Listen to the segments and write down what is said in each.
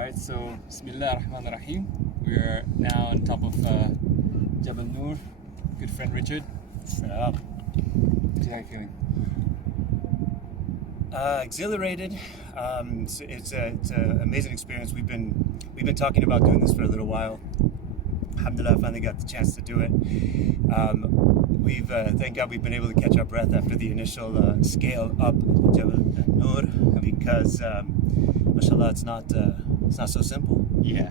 Alright, so Bismillah ar-Rahman ar-Rahim. We're now on top of Jabal Nur. Good friend Richard. How are you feeling? Exhilarated. It's an amazing experience. We've been talking about doing this for a little while. Alhamdulillah, I finally got the chance to do it. Thank God we've been able to catch our breath after the initial scale up Jabal Nur, because mashallah, it's not so simple. Yeah.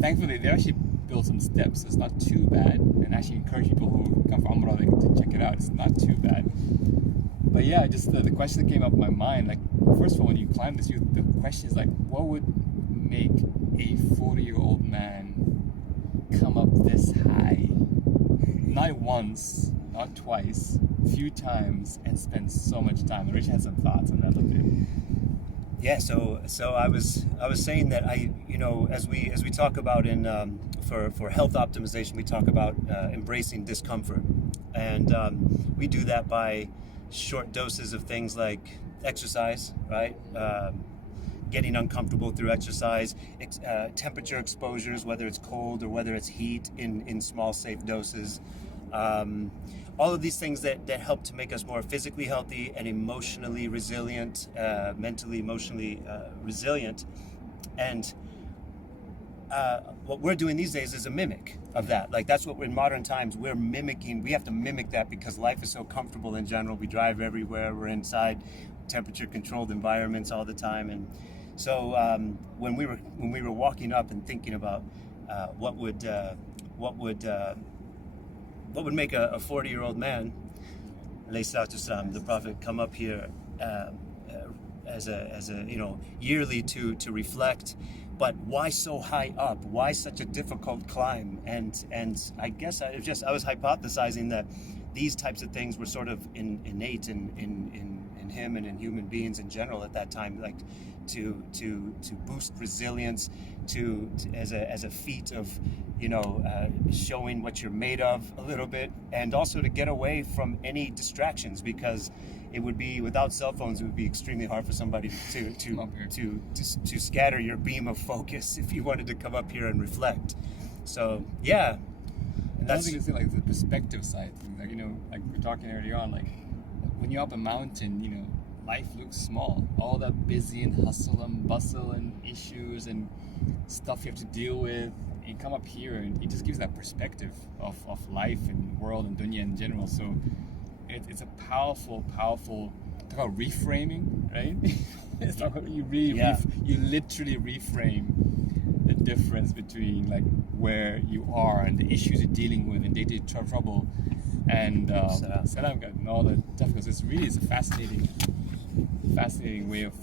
Thankfully, they actually built some steps. It's not too bad, and actually encourage people who come for Umrah to check it out. It's not too bad. But yeah, just the question that came up in my mind, like, first of all, when you climb this, the question is like, what would make a 40-year-old man come up this high? Not once, not twice, a few times, and spend so much time. Rich had some thoughts on that a little bit. Yeah, so I was saying that as we talk about for health optimization, we talk about embracing discomfort, and we do that by short doses of things like exercise, right? Getting uncomfortable through exercise, temperature exposures, whether it's cold or whether it's heat, in small, safe doses. All of these things that help to make us more physically healthy and emotionally resilient, mentally, emotionally resilient. And what we're doing these days is a mimic of that. Like, that's what in modern times we're mimicking. We have to mimic that because life is so comfortable in general. We drive everywhere. We're inside temperature controlled environments all the time. And so when we were walking up and thinking about what would make a 40-year-old man, the Prophet, come up here as a yearly to reflect. But why so high up? Why such a difficult climb? And I guess I was hypothesizing that these types of things were sort of innate in him and in human beings in general at that time, like to boost resilience, as a feat of showing what you're made of a little bit, and also to get away from any distractions, because it would be, without cell phones, it would be extremely hard for somebody to scatter your beam of focus if you wanted to come up here and reflect. So yeah, and that's the thing, like the perspective side. Like like we were talking earlier on, like when you're up a mountain, life looks small. All that busy and hustle and bustle and issues and stuff you have to deal with. You come up here and it just gives that perspective of life and world and dunya in general. So it's a powerful talk about reframing, right? It's talk about you literally reframe the difference between like where you are and the issues you're dealing with and day-to-day trouble and Salam and all the difficulties. It's a fascinating way of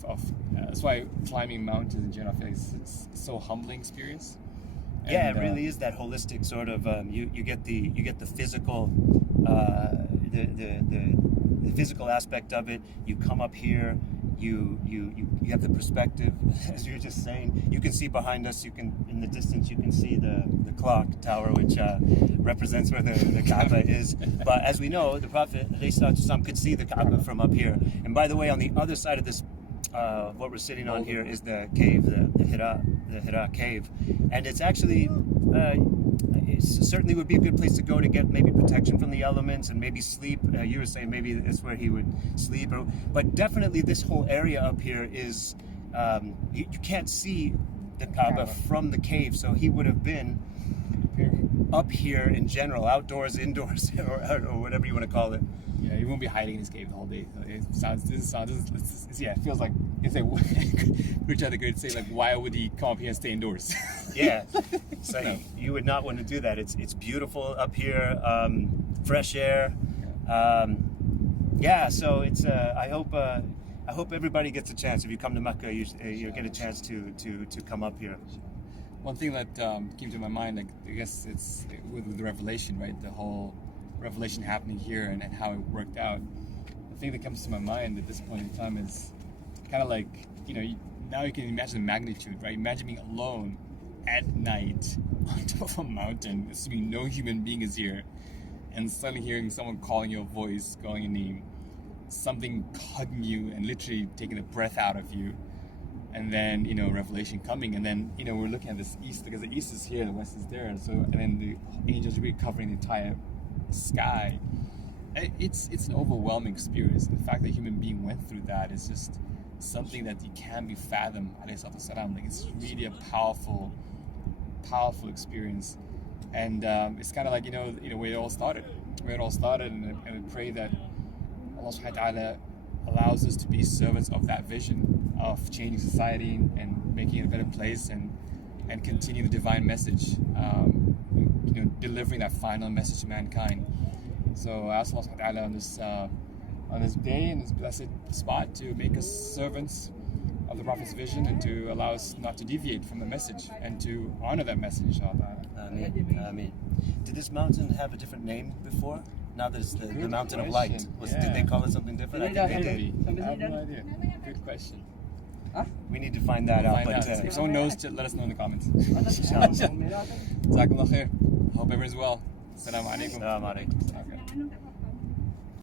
that's why climbing mountains in general, I feel like it's so humbling experience. Yeah, it really is that holistic sort of. You get the physical, the physical aspect of it. You come up here, you have the perspective, as you were just saying. You can see behind us. You can, in the distance, you can see the clock tower, which represents where the Kaaba is. But as we know, the Prophet ﷺ could see the Kaaba from up here. And by the way, on the other side of this, what we're sitting on here is the cave, the Hira cave, and it's actually it certainly would be a good place to go to get maybe protection from the elements and maybe sleep. You were saying maybe that's where he would sleep, but definitely this whole area up here is you can't see the Kaaba from the cave, so he would have been up here in general, outdoors, indoors, or whatever you want to call it. Yeah, he won't be hiding in his cave the whole day. It feels like it's like Richard could say, like, why would he come up here and stay indoors? Yeah, so you would not want to do that. It's beautiful up here, fresh air. So it's I hope everybody gets a chance. If you come to Mecca, you get a chance to come up here. One thing that came to my mind, like, I guess it's with the revelation, right? The whole revelation happening here and how it worked out. The thing that comes to my mind at this point in time is kind of like, now you can imagine the magnitude, right? Imagine being alone at night on top of a mountain, assuming no human being is here, and suddenly hearing someone calling your voice, calling your name, something hugging you and literally taking the breath out of you. and then revelation coming, and then we're looking at this east, because the east is here, the west is there, and then the angels are really covering the entire sky. It's an overwhelming experience. And the fact that a human being went through that is just something that you can't be fathomed. Like, it's really a powerful experience. And it's kind of like where it all started. And we pray that Allah subhanahu wa ta'ala allows us to be servants of that vision of changing society and making it a better place, and continue the divine message, delivering that final message to mankind. So I ask Allah subhanahu wa ta'ala on this day, in this blessed spot, to make us servants of the Prophet's vision, and to allow us not to deviate from the message, and to honor that message, inshallah. Ameen. Did this mountain have a different name before? Now there's the Mountain of Light. Did they call it something different? I think they did. I have no idea. Good question. We need to find that out. But if someone knows, let us know in the comments. Inshallah. Jazakumullah khair. Hope everyone's well. Assalamu alaikum. Assalamu alaikum. Okay.